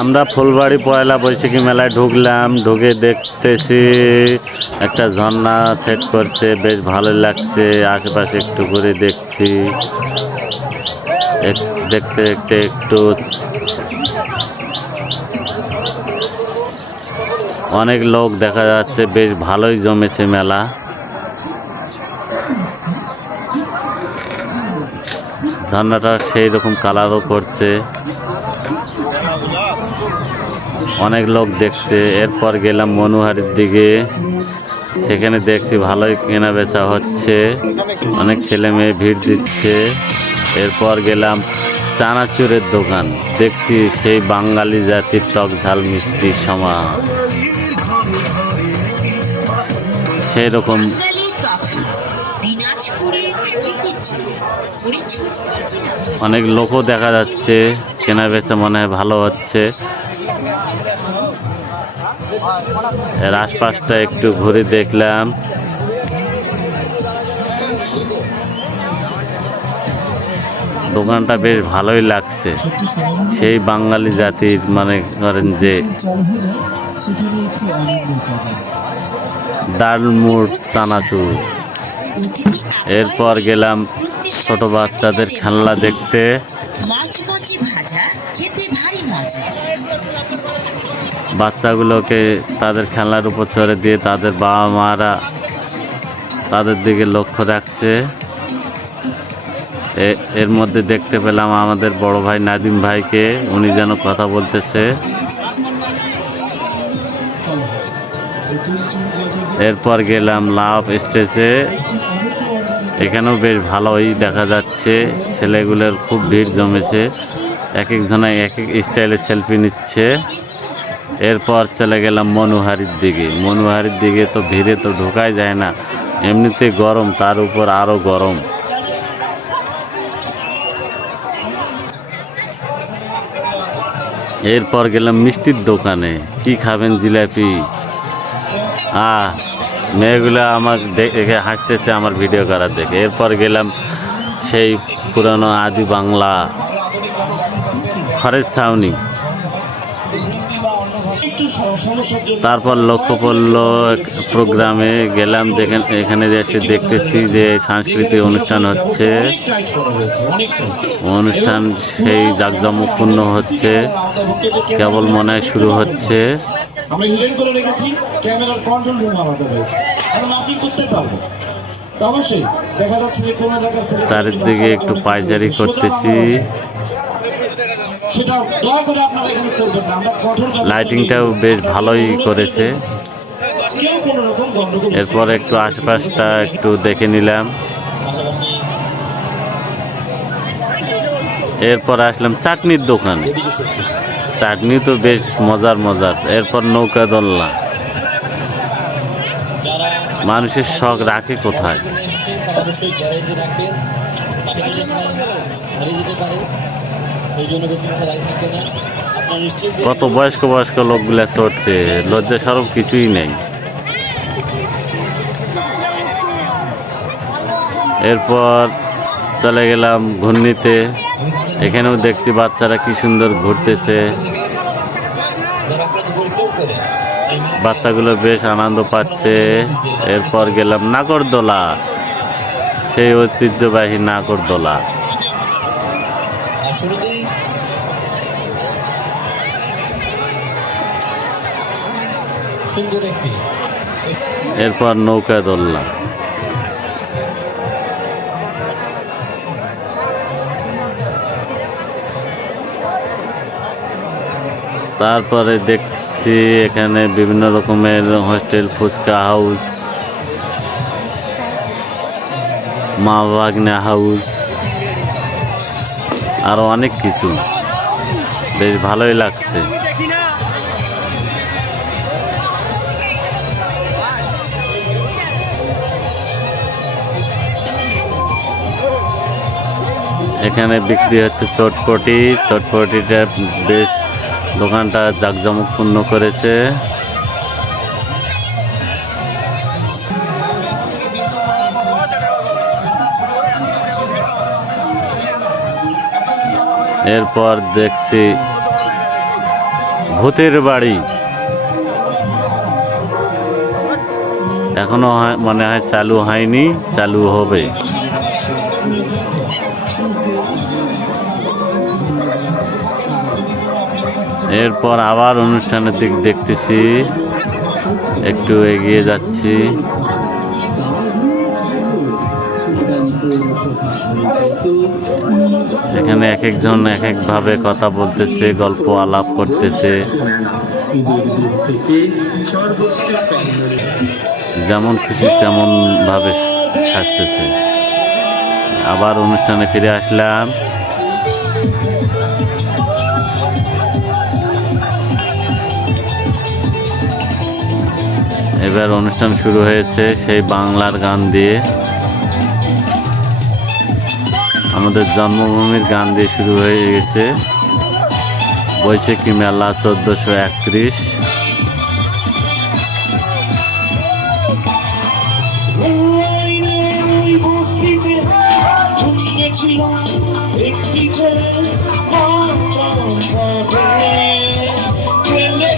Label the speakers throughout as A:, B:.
A: আমরা ফুলবাড়ি পয়লা বৈশাখী মেলায় ঢুকলাম, ঢুকে দেখতেছি একটা ঝর্ণা সেট করছে, বেশ ভালো লাগছে, আশেপাশে একটু ঘুরে দেখছি। দেখতে দেখতে একটু অনেক লোক দেখা যাচ্ছে, বেশ ভালোই জমেছে মেলা। ঝর্ণাটা সেই রকম কালারও করছে। অনেক লোক দেখছে। এরপর গেলাম মনোহারির দিকে। সেখানে দেখছি ভালোই কেনা বেচা হচ্ছে। অনেক ছেলে মেয়ে ভিড় দিচ্ছে। এরপর গেলাম চানাচুরের দোকান। দেখছি সেই বাঙালি জাতির টক ঝাল মিষ্টির সমা সেই রকম অনেক লোকও দেখা যাচ্ছে। কেনা বেচা মনে হয় ভালো হচ্ছে। এর আশপাশটা একটু ঘুরে দেখলাম। দোকানটা বেশ ভালোই লাগছে। সেই বাঙালি জাতির মানে করেন যে ডালমুট চানাচুর। এরপর গেলাম ছোট বাচ্চাদের খেলনা দেখতে।
B: ভাজা, খেতে ভারী মজা।
A: বাচ্চাগুলোকে তাদের খেলনার উপর দিয়ে তাদের বাবা মারা তাদের দিকে লক্ষ্য রাখছে। এর মধ্যে দেখতে পেলাম আমাদের বড় ভাই নাদিম ভাইকে, উনি যেন কথা বলতেছে। এরপর গেলাম লাভ স্টেজে। এখানেও বেশ ভালোই দেখা যাচ্ছে, ছেলেগুলোর খুব ভিড় জমেছে। এক একজনে এক এক স্টাইলে সেলফি নিচ্ছে। এরপর চলে গেলাম মনোহারির দিকে। মনোহারির দিকে তো ভিড়ে তো ঢোকাই যায় না। এমনিতে গরম, তার উপর আরও গরম। এরপর গেলাম মিষ্টির দোকানে। কি খাবেন জিলাপি? আ মেয়েগুলো আমার দেখে হাসতেছে আমার ভিডিও করার দেখে। এরপর গেলাম সেই পুরানো আদি বাংলা খরের ছাউনি। তারপর লক্ষ্য এক প্রোগ্রামে গেলাম যেখানে এখানে এসে দেখতেছি যে সাংস্কৃতিক অনুষ্ঠান হচ্ছে। অনুষ্ঠান সেই জাঁকজমকপূর্ণ হচ্ছে কেবল মনে শুরু হচ্ছে।
C: আমরা হিডেন করে রেখেছি ক্যামেরার কন্ট্রোল রুম আলাদা রয়েছে। আমরা মাপিং করতে পারব তো অবশ্যই দেখা যাচ্ছে যে কোন এলাকার ছেলে-
A: চারিদিকে একটু পাইচারি করতেছি।
C: সেটা দয়া করে আপনারা এখানে করবেন না। আমরা কঠোর
A: লাইটিংটাও বেশ ভালোই করেছে।
C: নিই। কেউ কোনো রকম গন্ডগোল
A: এরপর একটু আশপাশটা একটু দেখে নিলাম। এরপর আসলাম চাটনির দোকান। চাটনি তো বেশ মজার মজার। এরপর নৌকা দোলনা। মানুষের শখ রাখে কোথায়?
D: গ্যারেজে রাখবেন। যেতে পারে
A: কত বয়স্ক বয়স্ক লোকগুলা চড়ছে লজ্জা সরব কিছুই নেই। এরপর চলে গেলাম ঘূর্ণিতে, এখানেও দেখছি বাচ্চারা কি সুন্দর ঘুরতেছে। বাচ্চাগুলো বেশ আনন্দ পাচ্ছে। এরপর গেলাম নাগরদোলা, সেই ঐতিহ্যবাহী নাগরদোলা।
D: শুরুতেই সুন্দর একটি
A: এরপর নৌকা দোলনা। তারপরে দেখছি এখানে বিভিন্ন রকমের হোস্টেল, ফুচকা হাউস, মা ভাগ্নে হাউস। আরও অনেক কিছু। বেশ ভালোই লাগছে। এখানে বিক্রি হচ্ছে চটপটি। চটপটিটা বেশ দোকানটা জাঁকজমকপূর্ণ করেছে। এরপর দেখছি ভূতের বাড়ি। এখনও মনে হয় চালু হয়নি, চালু হবে। এরপর আবার অনুষ্ঠানের দিক দেখতেছি। একটু এগিয়ে যাচ্ছি। এখানে এক একজন এক একভাবে কথা বলতেছে, গল্প আলাপ করতেছে। যেমন খুশি তেমন ভাবে সাজতেছে। আবার অনুষ্ঠানে ফিরে আসলাম। এবার অনুষ্ঠান শুরু হয়েছে সেই বাংলার গান দিয়ে। আমাদের জন্মভূমির গান দিয়ে শুরু হয়ে গেছে। বৈশাখী মেলা চোদ্দোশো একত্রিশ।
C: ছেলে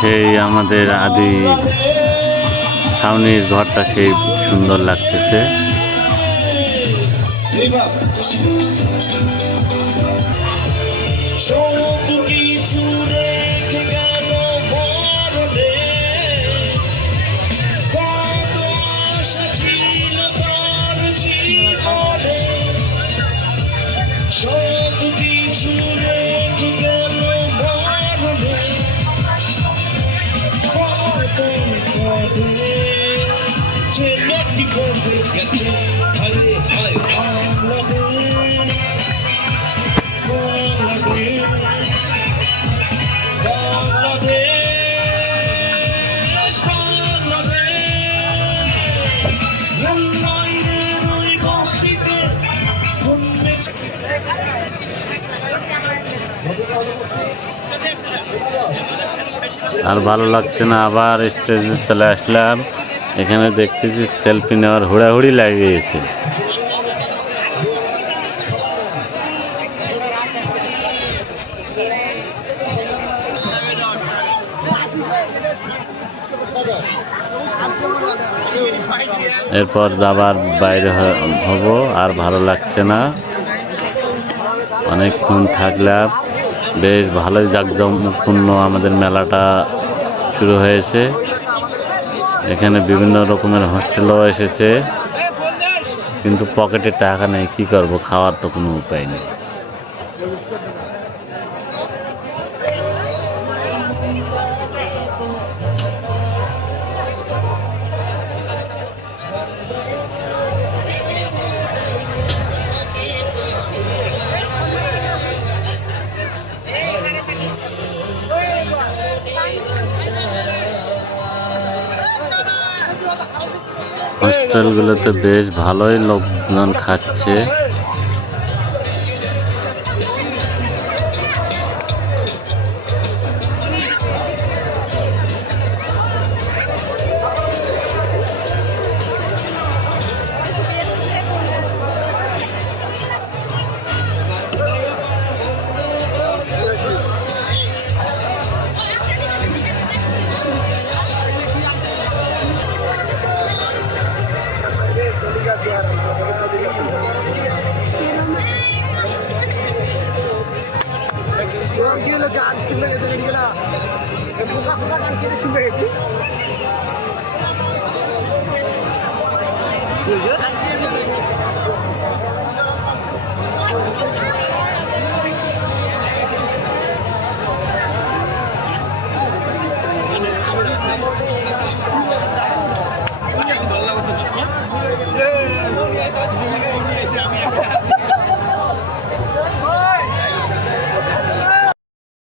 A: সেই আমাদের আদি ছাউনির ঘরটা সেই সুন্দর লাগতেছে।
C: কিছু রেখে গেল মরণে
A: আর ভালো লাগছে না, আবার স্টেজে চলে আসলাম। এখানে দেখতেছি সেলফি নেওয়ার হুড়াহুড়ি লাগে গেছে এরপর আবার বাইরে হব, আর ভালো লাগছে না। অনেকক্ষণ থাকলাম। বেশ ভালোই জাঁকজমপূর্ণ আমাদের মেলাটা শুরু হয়েছে। এখানে বিভিন্ন রকমের হোস্টেলও এসেছে। কিন্তু পকেটে টাকা নেই, কি করব? খাওয়ার তো কোনো উপায় নেই। হোস্টেলগুলোতে বেশ ভালোই লোকজন খাচ্ছে।
E: Good.